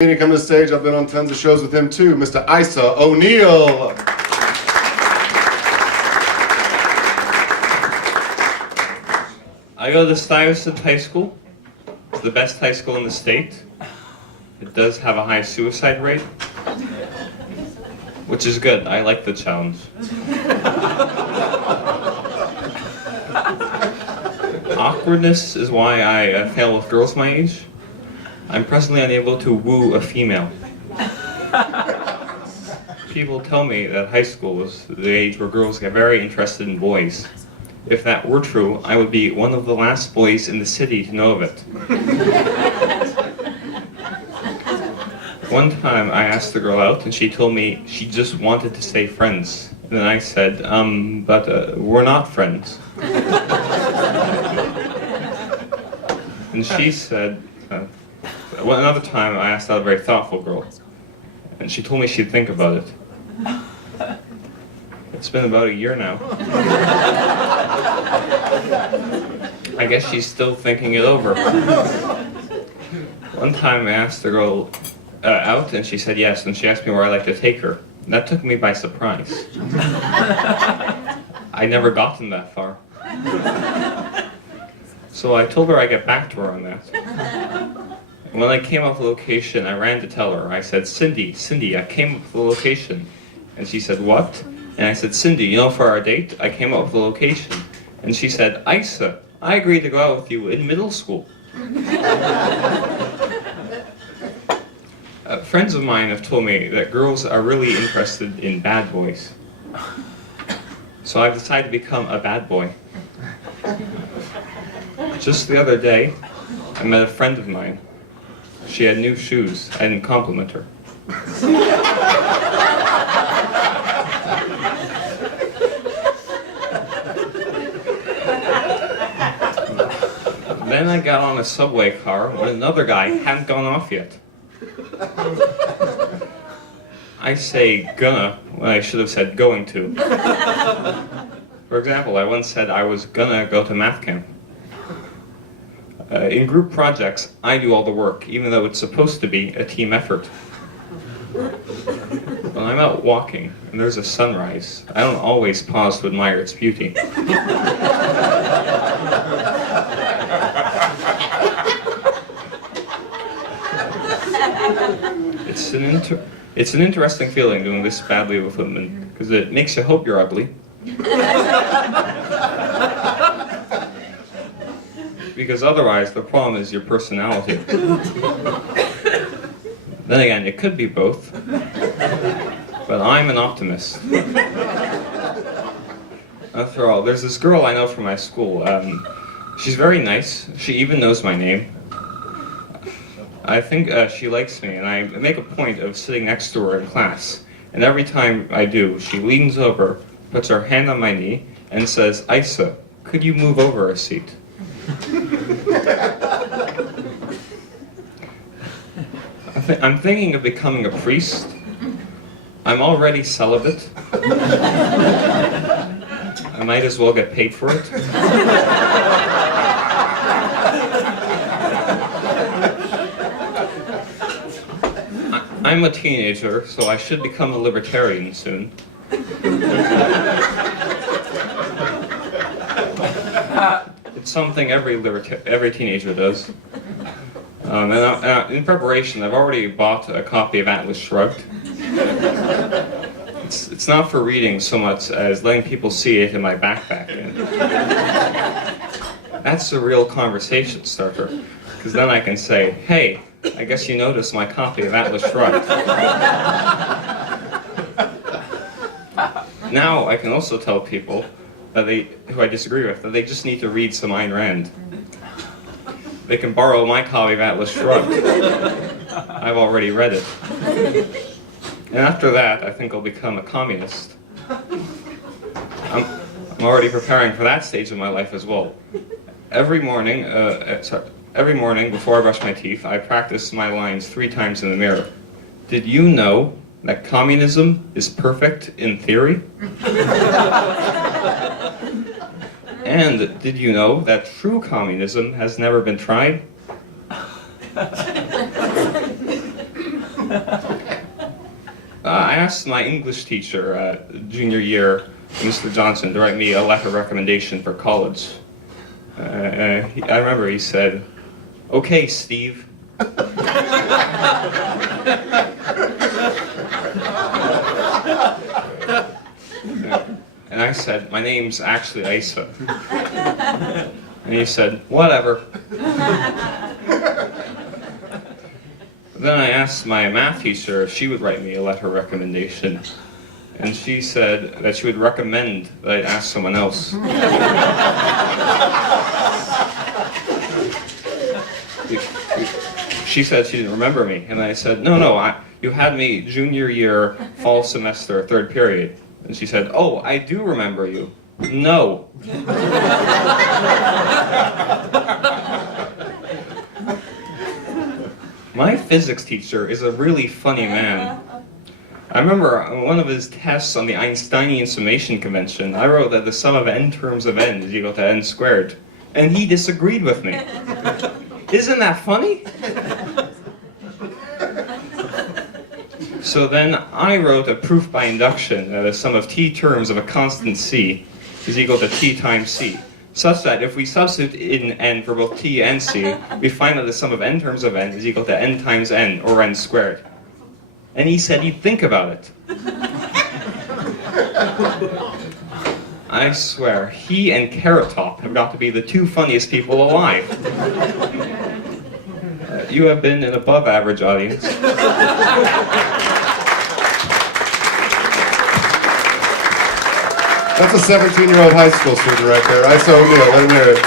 He come to the stage. I've been on tons of shows with him too, Mr. Aise O'Neill. I go to Stuyvesant High School. It's the best high school in the state. It does have a high suicide rate, which is good. I like the challenge. Awkwardness is why I fail with girls my age. I'm presently unable to woo a female. People tell me that high school is the age where girls get very interested in boys. If that were true, I would be one of the last boys in the city to know of it. One time I asked the girl out and she told me she just wanted to stay friends. And then I said, but we're not friends. And she said, well, another time I asked out a very thoughtful girl, and she told me she'd think about it. It's been about a year now. I guess she's still thinking it over. One time I asked the girl out, and she said yes, and she asked me where I'd like to take her. That took me by surprise. I never gotten that far. So I told her I'd get back to her on that. And when I came up with the location, I ran to tell her. I said, Cindy, I came up with the location. And she said, what? And I said, Cindy, you know, for our date, I came up with the location. And she said, Aise, I agreed to go out with you in middle school. Friends of mine have told me that girls are really interested in bad boys. So I've decided to become a bad boy. Just the other day, I met a friend of mine. She had new shoes. I didn't compliment her. Then I got on a subway car when another guy hadn't gone off yet. I say gonna when I should have said going to. For example, I once said I was gonna go to math camp. In group projects, I do all the work, even though it's supposed to be a team effort. When I'm out walking and there's a sunrise, I don't always pause to admire its beauty. It's an interesting feeling doing this badly with women, because it makes you hope you're ugly. Because otherwise, the problem is your personality. Then again, it could be both. But I'm an optimist. After all, there's this girl I know from my school. She's very nice. She even knows my name. I think she likes me, and I make a point of sitting next to her in class. And every time I do, she leans over, puts her hand on my knee, and says, Aise, could you move over a seat? I'm thinking of becoming a priest. I'm already celibate. I might as well get paid for it. I'm a teenager, so I should become a libertarian soon. It's something every teenager does. In preparation, I've already bought a copy of Atlas Shrugged. It's not for reading so much as letting people see it in my backpack. That's a real conversation starter, because then I can say, hey, I guess you noticed my copy of Atlas Shrugged. Now I can also tell people who I disagree with, that they just need to read some Ayn Rand. They can borrow my copy of Atlas Shrugged. I've already read it. And after that, I think I'll become a communist. I'm already preparing for that stage of my life as well. Every morning before I brush my teeth, I practice my lines 3 times in the mirror. Did you know that communism is perfect in theory? And did you know that true communism has never been tried? I asked my English teacher junior year, Mr. Johnson, to write me a letter of recommendation for college. I remember he said, "Okay, Steve." And I said, "My name's actually Aise." And he said, "Whatever." Then I asked my math teacher if she would write me a letter of recommendation. And she said that she would recommend that I ask someone else. She said she didn't remember me. And I said, no, you had me junior year, fall semester, third period. And she said, "Oh, I do remember you." No. My physics teacher is a really funny man. I remember on one of his tests on the Einsteinian summation convention, I wrote that the sum of n terms of n is equal to n squared. And he disagreed with me. Isn't that funny? So then I wrote a proof by induction that the sum of t terms of a constant c is equal to t times c, such that if we substitute in n for both t and c, we find that the sum of n terms of n is equal to n times n, or n squared. And he said he'd think about it. I swear, he and Carrot Top have got to be the two funniest people alive. You have been an above average audience. That's a 17-year-old high school student right there. Aise O'Neill, let him hear it.